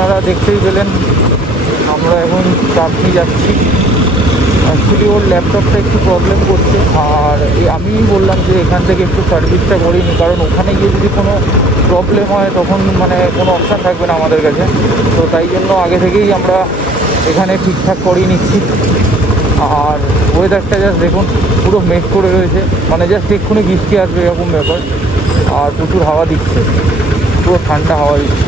আপনারা দেখতেই পেলেন আমরা এখন চাঁদনি যাচ্ছি। অ্যাকচুয়ালি ওর ল্যাপটপটা একটু প্রবলেম করছে, আর আমি বললাম যে এখান থেকে একটু সার্ভিসটা করিনি, কারণ ওখানে গিয়ে যদি কোনো প্রবলেম হয় তখন মানে কোনো অপশান থাকবে না আমাদের কাছে। তো তাই জন্য আগে থেকেই আমরা এখানে ঠিকঠাক করিয়ে নিচ্ছি। আর ওয়েদারটা জাস্ট দেখুন, পুরো মেঘ করে রয়েছে, মানে জাস্ট এক্ষুনি বৃষ্টি আসবে এরকম ব্যাপার। আর প্রচুর হাওয়া দিচ্ছে, পুরো ঠান্ডা হাওয়া দিচ্ছে।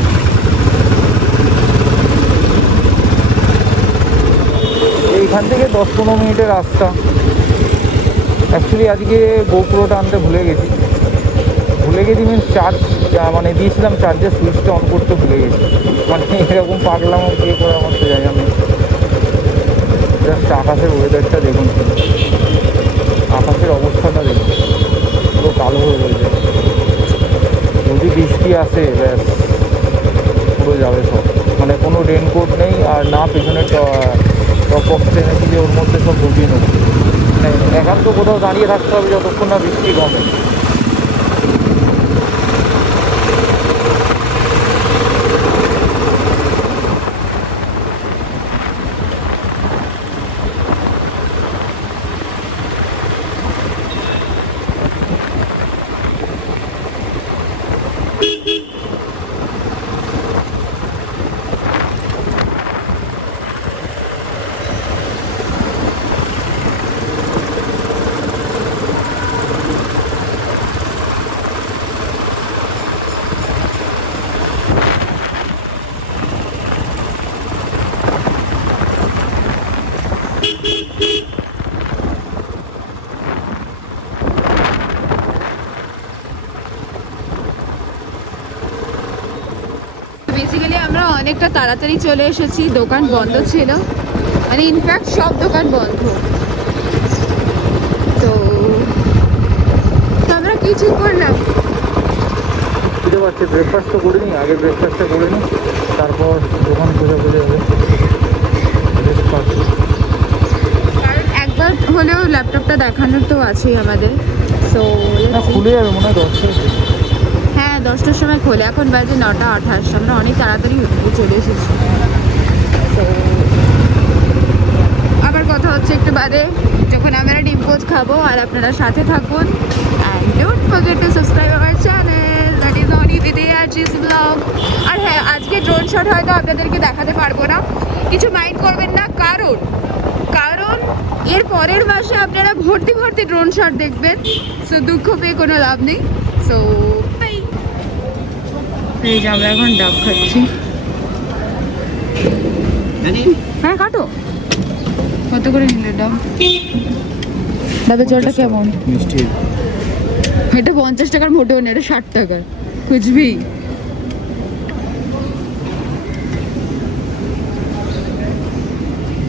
এইখান থেকে 10-15 মিনিটের রাস্তা। অ্যাকচুয়ালি আজকে গোপ্রোটা আনতে ভুলে গেছি মিনস চার্জ মানে দিয়েছিলাম, চার্জের সুইচটা অন করতে ভুলে গেছি। মানে এরকম পাগলাম কে করে আমার তো জায়গা নেই। জাস্ট আকাশের ওয়েদারটা দেখুন, আকাশের অবস্থাটা দেখুন, পুরো কালো হয়ে রয়েছে। যদি বৃষ্টি আসে ব্যাস পুরো যাবে সব। মানে কোনো রেনকোট নেই, আর না পেছনে টপ বক্স এনেছি যে ওর মধ্যে সব ঢুকিয়ে নেব। মানে একান্ত কোথাও দাঁড়িয়ে থাকতে হবে যতক্ষণ না বৃষ্টি কমে। বেসিক্যালি আমরা অনেকটা তাড়াতাড়ি চলে এসেছি, দোকান বন্ধ ছিল, মানে ইনফ্যাক্ট সব দোকান বন্ধ। তো আমরা কি ঠিক করলাম, বুঝতে পারছি ব্রেকফাস্ট তো করিনি, আগে ব্রেকফাস্টটা করে নিই, তারপর দোকান খোঁজা হবে। কারণ একবার হলেও ল্যাপটপটা দেখানোর তো আছেই আমাদের। সো খুলে যাবে মনে হয় 10টায়। হ্যাঁ 10টার সময় খোলে, এখন বাজে 9:28। আমরা অনেক তাড়াতাড়ি চলে এসেছি। তো আবার কথা হচ্ছে একটু বাদে, যখন আমরা ডিম পোচ খাবো। আর আপনারা সাথে থাকুন, and don't forget to subscribe our channel, that is only দিদি ARG'S ব্লগ। আর হ্যাঁ, আজকে ড্রোন শট হয়তো আপনাদেরকে দেখাতে পারবো না, কিছু মাইন্ড করবেন না, কারণ এর পরের মাসে আপনারা ভর্তি ড্রোন শট দেখবেন। সো দুঃখ পেয়ে কোনো লাভ নেই। সো এই যে আমরা এখন ডাব খাচ্ছি। হ্যাঁ কাটো। কত করে নিলে ডাব? ডাবের জলটা কেমন? মিষ্টি। এটা 50 টাকার মোটেও না, এটা 60 টাকার। কুচবি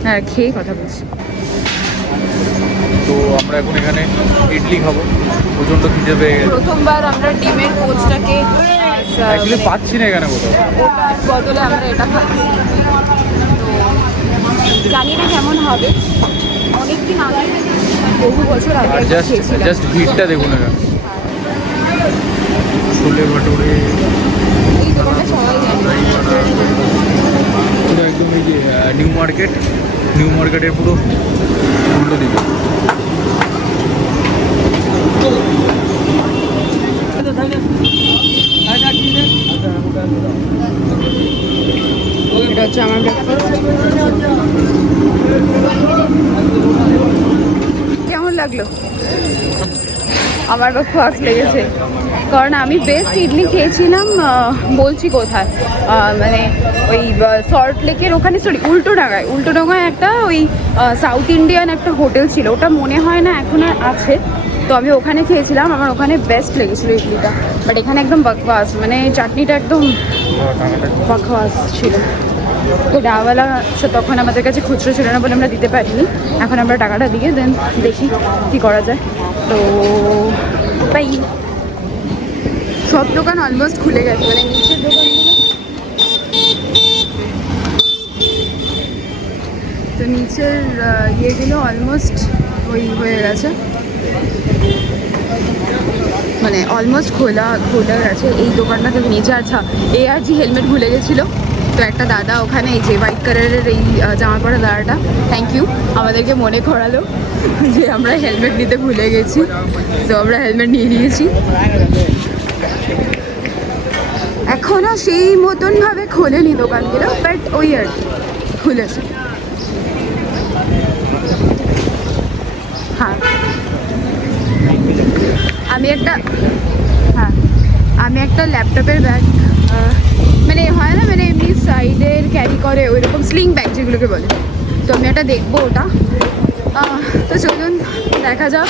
হ্যাঁ, খেয়ে কথা বলছি। তো আমরা এখন এখানে ইডলি খাবো, প্রচণ্ড খিদে পেয়ে গেছে। প্রথমবার আমরা ডিমের পোচটাকে অ্যাকচুয়ালি পাচ্ছি না এখানে কোথাও, ওটার বদলে আমরা এটা খাচ্ছি। তো জানি না কেমন হবে, অনেকদিন আগে, বহু বছর আগে আর জাস্ট ভিড়টা দেখুন এখানে। ছোলে ভাটুরে, এই দোকানটা সবাই জানে। পুরো একদম এই যে নিউ মার্কেটের পুরো উল্টো দিকে। এটা হচ্ছে আমার ব্রেকফাস্ট। কেমন লাগলো? আমার ফার্স্ট লেগেছে, কারণ আমি বেস্ট ইডলি খেয়েছিলাম বলছি কোথায়, মানে ওই সল্ট লেকের ওখানে, সরি উল্টোডাঙায় একটা ওই সাউথ ইন্ডিয়ান একটা হোটেল ছিল, ওটা মনে হয় না এখন আর আছে। তো আমি ওখানে খেয়েছিলাম, আমার ওখানে বেস্ট লেগেছিলো ইডলিটা। বাট এখানে একদম বকবাস, মানে চাটনিটা একদম বকবাস ছিল। তো ডাওয়ালা তখন আমাদের কাছে খুচরো ছিল না বলে আমরা দিতে পারিনি। এখন আমরা টাকাটা দিয়ে দেন দেখি কি করা যায়। তো তাই সব দোকান অলমোস্ট খুলে গেছে, মানে নিচের দোকানগুলো, তো নিচের ইয়েগুলো অলমোস্ট ওই হয়ে গেছে, মানে অলমোস্ট খোলা গেছে। এই দোকানটা থেকে নিচে, আচ্ছা ARG হেলমেট ভুলে গেছিলো, তো একটা দাদা ওখানে এই যে হোয়াইট কালারের এই জামা পরা দাদাটা, থ্যাংক ইউ, আমাদেরকে মনে করালো যে আমরা হেলমেট নিতে ভুলে গেছি। তো আমরা হেলমেট নিয়ে নিয়েছি। এখনও সেই মতনভাবে খোলেনি দোকানগুলো, বাট ওই আর কি খুলেছে। হ্যাঁ আমি একটা ল্যাপটপের ব্যাগ, মানে হয় না, মানে এমনি সাইডের ক্যারি করে ওই রকম স্লিং ব্যাগ যেগুলোকে বলে, তো আমি একটা দেখবো ওটা। তো চলুন দেখা যাক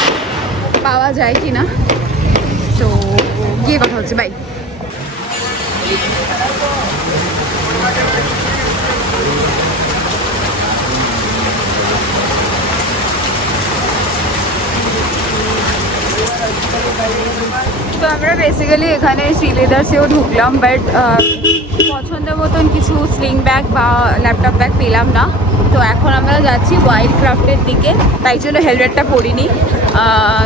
পাওয়া যায় কি না, তো গিয়ে কথা হচ্ছে, বাই। তো আমরা বেসিক্যালি এখানে শ্রীলেদার্সেও ঢুকলাম, বাট পছন্দ মতন কিছু স্লিং ব্যাগ বা ল্যাপটপ ব্যাগ পেলাম না। তো এখন আমরা যাচ্ছি ওয়াইল্ড ক্রাফটের দিকে, তাই জন্য হেলমেটটা পরিনি,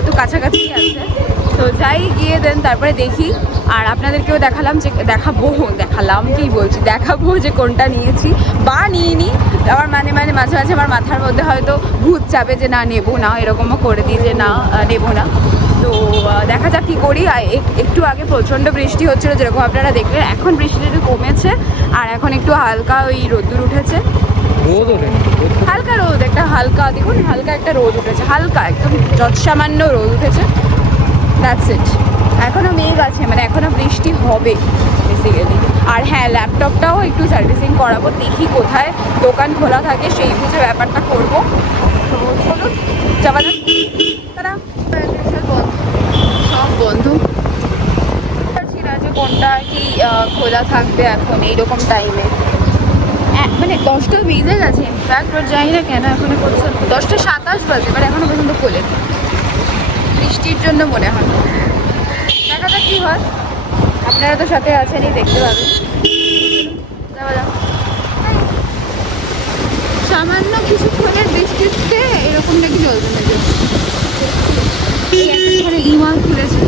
তো কাছাকাছি আছে। তো যাই গিয়ে দেন তারপরে দেখি, আর আপনাদেরকেও দেখালাম যে কোনটা নিয়েছি বা নিইনি। আবার মাঝে মাঝে আমার মাথার মধ্যে হয়তো ভূত চাপে যে না নেবো না, এরকমও করে দিই যে না নেবো না। তো দেখা যাক কী করি। একটু আগে প্রচণ্ড বৃষ্টি হচ্ছিলো, যেরকম আপনারা দেখলেন। এখন বৃষ্টিটা একটু কমেছে, আর এখন একটু হালকা ওই রোদ্দুর উঠেছে, হালকা রোদ, একটা হালকা দেখুন, হালকা একটা রোদ উঠেছে, হালকা একদম যৎসামান্য রোদ উঠেছে, দ্যাটস ইট। এখনও মেঘ আছে, মানে এখনও বৃষ্টি হবে বেসিক্যালি। আর হ্যাঁ, ল্যাপটপটাও একটু সার্ভিসিং করাবো, দেখি কোথায় দোকান খোলা থাকে সেই বুঝে ব্যাপারটা করবো। তো চলুন যাওয়া যাক। তারা সব বন্ধ, পারছি না যে কোনটা কি খোলা থাকবে এখন এইরকম টাইমে। মানে 10টা বেজে গেছে ইনফ্যাক্ট, ওর জানি না কেন এখনো পর্যন্ত 10টা 27 বাজে, এবার এখনো পর্যন্ত খোলেনি, বৃষ্টির জন্য মনে হয়। দেখা যাক কী হয়, আপনারা তো সাথে আছেনই, দেখতে পাবেন। যাওয়া যাক। সামান্য কিছুক্ষণের বৃষ্টিতে এরকম নাকি চলবে না, এখানে ইমাল খুলেছে।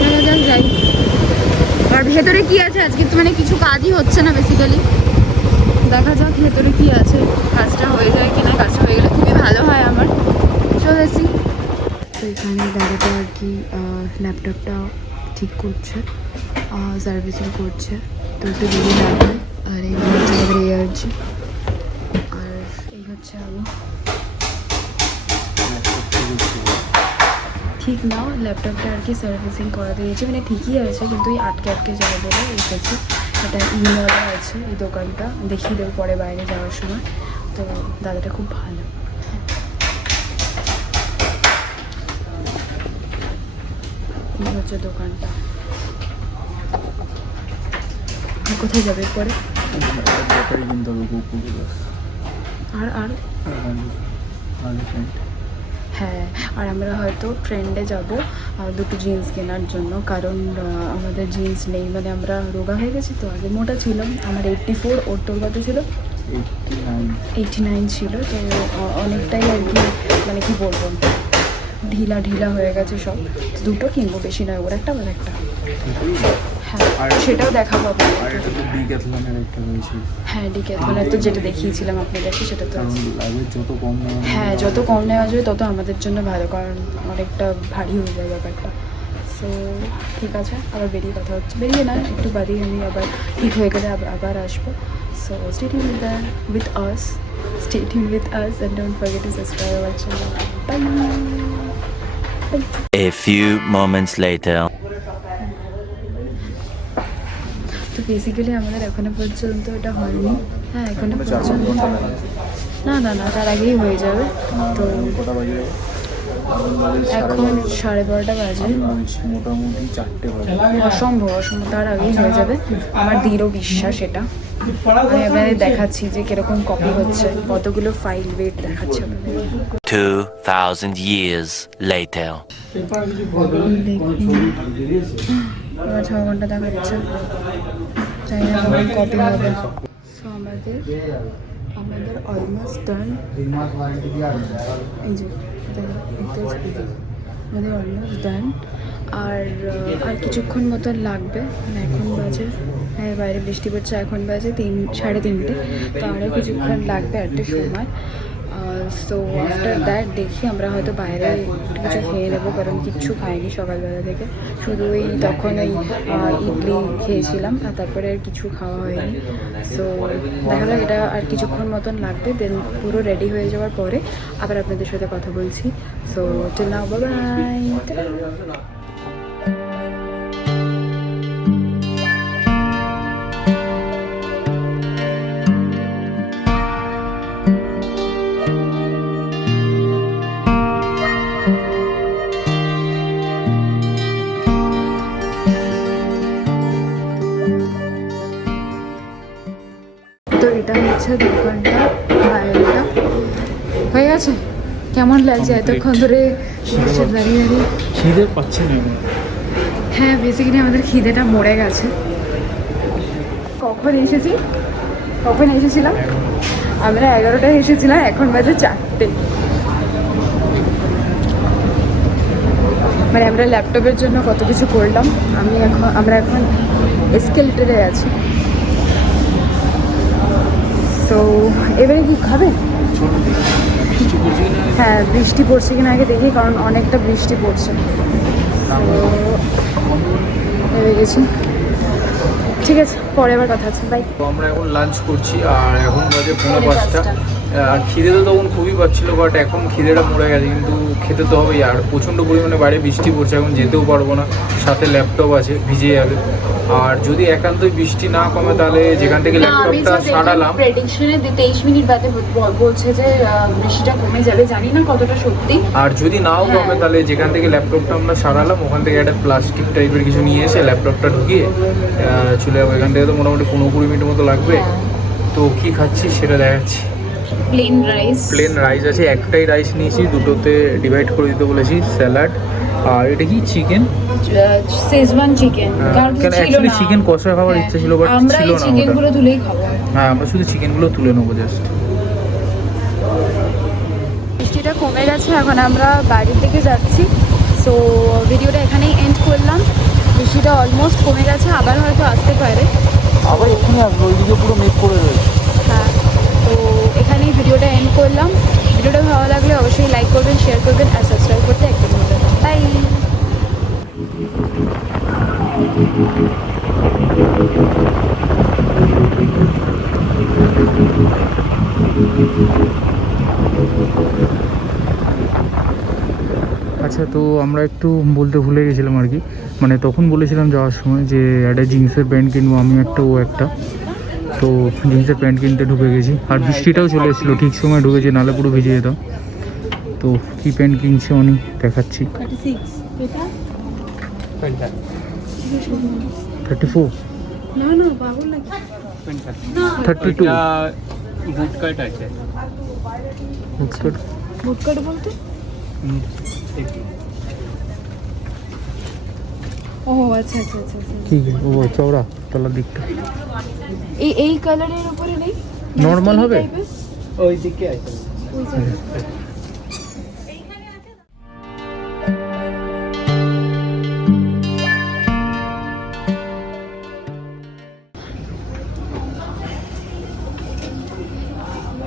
দেখা যাক, যাই। আর ভেতরে কি আছে আজকে, তো মানে কিছু কাজই হচ্ছে না বেসিক্যালি। দেখা যাক ভেতরে কি আছে, কাজটা হয়ে যায় কিনা। কাজটা হয়ে গেলে খুবই ভালো হয় আমার। চলেছি। তো এখানে দাদাটা আর কি ল্যাপটপটা ঠিক করছে, সার্ভিসিং করছে, তো একটু দেরি লাগবে। আর এই হচ্ছে আমাদের ARG, আর এই হচ্ছে আমি। ঠিক না, ল্যাপটপটা আর কি সার্ভিসিং করা দিয়েছে, মানে ঠিকই আছে, কিন্তু এই আটকে যাওয়া বলে এসেছি। এটা ইনওয়ালা আছে এই দোকানটা, দেখিয়ে দেবো পরে বাইরে যাওয়ার সময়। তো দাদাটা খুব ভালো। এই হচ্ছে দোকানটা। কোথায় যাবে পরে? আর হ্যাঁ, আর আমরা হয়তো ট্রেন্ডে যাব দুটো জিন্স কেনার জন্য, কারণ আমাদের জিন্স নেই, মানে আমরা রোগা হয়ে গেছি। তো আগে মোটা ছিলাম, আমার 84, ওর তোর কত ছিল? 89 ছিল। তো অনেকটাই আর কি, মানে কি বলবো, ঢিলা হয়ে গেছে সব। দুটো কিনবো, বেশি নয়, ওর একটা আমার একটা। হ্যাঁ, সেটাও দেখাবো আপনাদের। হ্যাঁ, ডিক্যাথলনের তো যেটা দেখিয়েছিলাম আপনাদেরকে, সেটা তো হ্যাঁ, যত কম নেওয়া যায় তত আমাদের জন্য ভালো, কারণ অনেকটা ভারী হয়ে যায় ব্যাপারটা। সো ঠিক আছে, আবার বেরিয়ে কথা হচ্ছে, বেরিয়ে না একটু বাদেই আমি আবার ঠিক হয়ে গেলে আবার আসবো। So stay tuned with us, and don't forget to subscribe our channel. Bye. A few moments later. তো বেসিক্যালি আমাদের এখনো পর্যন্ত এটা হয়নি। হ্যাঁ, এখনো পর্যন্ত না, তার আগেই হয়ে যাবে। তো এখন 12:30 বাজে, মোটামুটি 4টে বাজে। অসম্ভব, তার আগেই হয়ে যাবে, আমার দৃঢ় বিশ্বাস এটা। আমি আপনাদের দেখাচ্ছি যে কিরকম কপি হচ্ছে, কতগুলো ফাইল ওয়েট দেখাচ্ছে আপনাদের। 2000 years later. আমার 6 ঘন্টা দেখাচ্ছে, চাই না কখন কপি হবে। সো আমাদের অলমোস্ট ডান। এই যে দেখতে পাচ্ছি, আমাদের অলমোস্ট ডান। আর কিছুক্ষণ মতন লাগবে, মানে এখন বাজে, হ্যাঁ বাইরে বৃষ্টি পড়ছে, এখন বাজে 3:30, তো আরও কিছুক্ষণ লাগবে একটা সময়। সো আফটার দ্যাট দেখি আমরা হয়তো বাইরে একটু কিছু খেয়ে নেবো, কারণ কিচ্ছু খাইনি সকালবেলা থেকে, শুধু ওই তখন ওই ইডলি খেয়েছিলাম আর তারপরে আর কিছু খাওয়া হয়নি। সো দেখা যাক, এটা আর কিছুক্ষণ মতন লাগবে, দেন পুরো রেডি হয়ে যাওয়ার পরে আবার আপনাদের সাথে কথা বলছি। So till now, bye bye. তো এটা হচ্ছে দোকানটা, বাইরেটা হয়ে গেছে। কেমন লাগছে এতক্ষণ ধরে দাঁড়িয়ে দাঁড়িয়ে? খিদে পাচ্ছে না। হ্যাঁ, বেসিক্যালি আমাদের খিদেটা মরে গেছে। কখন এসেছিলাম আমরা? 11টায় এসেছিলাম, এখন বাজে 4টে। মানে আমরা ল্যাপটপের জন্য কত কিছু করলাম। আমরা এখন এসকেলেটরে আছি। তো এবারে কি খাবে? হ্যাঁ, বৃষ্টি পড়ছে কিনা আগে দেখি, কারণ অনেকটা বৃষ্টি পড়ছে। ভেবে গেছি, ঠিক আছে, পরে আবার কথা আছে, বাই। তো আমরা এখন লাঞ্চ করছি আর এখন বাজে 4:05। আর খিদে তো তখন খুবই পাচ্ছিল, বাট এখন খিদেটা মরে গেছে, কিন্তু খেতে তো হবেই। আর প্রচণ্ড পরিমাণে বাইরে বৃষ্টি পড়ছে, এখন যেতেও পারবো না, সাথে ল্যাপটপ আছে, ভিজে যাবে। আর যদি একান্তই বৃষ্টি না কমে, তাহলে যেখান থেকে ল্যাপটপটা সারালাম, প্রেডিকশনে 23 মিনিট বাদে বলছে যে বৃষ্টিটা কমে যাবে, জানি না কতটা সত্যি। আর যদি নাও কমে, তাহলে যেখান থেকে ল্যাপটপটা আমরা সারালাম, ওখান থেকে একটা প্লাস্টিক টাইপের কিছু নিয়ে এসে ল্যাপটপটা ঢুকিয়ে চলে যাবো। এখান থেকে তো মোটামুটি 15-20 মিনিট মতো লাগবে। তো কি খাচ্ছি সেটা দেখাচ্ছি। প্লেন রাইস আছে, একটাই রাইস নিয়েছি, দুটোতে ডিভাইড করে দিতে বলেছি, স্যালাড। আর এটা কি চিকেন, শেজওয়ান চিকেন, কেন অ্যাকচুয়ালি চিকেন কষা খাওয়ার ইচ্ছা ছিল, বাট আমরা ছিল এই না। চিকেনগুলো তুলেই খাবো। হ্যাঁ, আমরা শুধু চিকেনগুলো তুলে নেবো জাস্ট। বৃষ্টিটা কমে গেছে, এখন আমরা বাড়ির দিকে যাচ্ছি। সো ভিডিওটা এখানেই এন্ড করলাম। বৃষ্টিটা অলমোস্ট কমে গেছে, আবার হয়তো আসতে পারে, আবার এখানে আসবো, ওইদিকে পুরো মেঘ করে রয়েছে। হ্যাঁ, তো এখানেই ভিডিওটা এন্ড করলাম। ভিডিওটা ভালো লাগলে অবশ্যই লাইক করবেন, শেয়ার করবেন আর সাবস্ক্রাইব করতে একদম ভুলবেন না। বাই। আচ্ছা, তো আমরা একটু বলতে ভুলে গেছিলাম আর কি, মানে তখন বলেছিলাম যাওয়ার সময় যে একটা জিন্সের প্যান্ট কিনবো, আমি একটা, ও একটা। তো জিন্সের প্যান্ট কিনতে ঢুকে গেছি, আর বৃষ্টিটাও চলে এসেছিলো, ঠিক সময় ঢুকেছি, নাহলে পুরো ভিজে যেতাম। তো কী প্যান্ট কিনছে উনি দেখাচ্ছি। 34 না না, পাগল নাকি? 32 বুটকাট আছে। বুটকাট বলতে? ও আচ্ছা আচ্ছা আচ্ছা আচ্ছা। কি ও চওড়া তলার দিকটা এই কালারের উপরে নেই, নরমাল হবে। ওই দিকে আছে।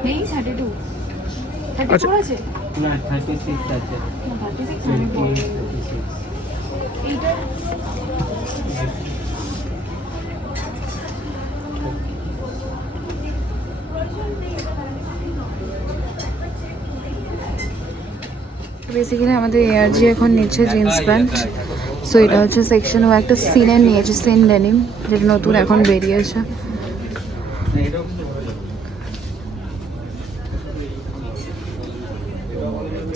নেই 32 আচ্ছা। 34 আছে না 36 আছে। 36 অনেক বড়। এইটা বেসিক্যালি আমাদের ARG এখন নিচ্ছে জিন্স প্যান্ট। সো এটা হচ্ছে সেকশন, ও একটা সিনের নিয়েছে, সিন ডেনিম, যেটা নতুন এখন বেরিয়েছে।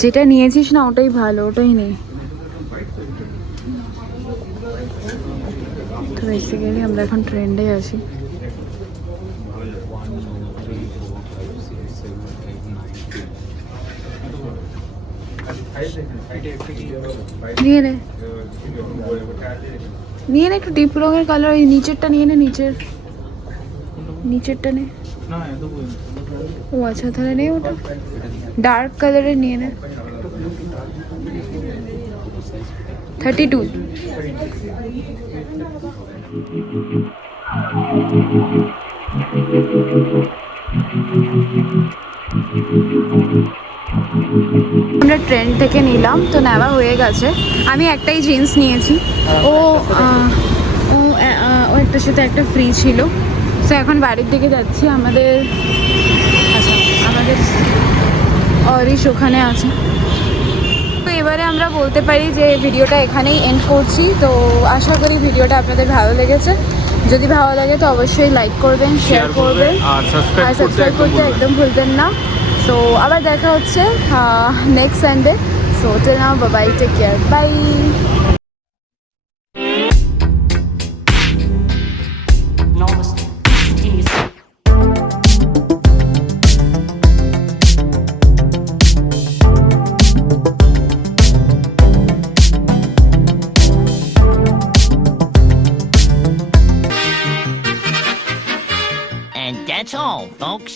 যেটা নিয়েছিস না ওটাই ভালো, ওটাই নেই। তো বেসিক্যালি আমরা এখন ট্রেন্ডে আছি। নিয়ে নে একটু ডিপ রঙের কালার, ওই নিচেরটা নিয়ে নে, নিচেরটা নে। ও আচ্ছা, তাহলে নে ওটা, ডার্ক কালারের নিয়ে নে। 32। আমরা ট্রেন থেকে নিলাম, তো নেওয়া হয়ে গেছে। আমি একটাই জিন্স নিয়েছি, ও একটার সাথে একটা ফ্রি ছিল। তো এখন বাড়ির দিকে যাচ্ছি। আমাদের অরিশ ওখানে আছে। তো এবারে আমরা বলতে পারি যে ভিডিওটা এখানেই এন্ড করছি। তো আশা করি ভিডিওটা আপনাদের ভালো লেগেছে। যদি ভালো লাগে তো অবশ্যই লাইক করবেন, শেয়ার করবেন আর সাবস্ক্রাইব করতে একদম ভুলবেন না। সো আবার দেখা হচ্ছে next Sunday. So till now bye, take care, bye. And that's all, folks.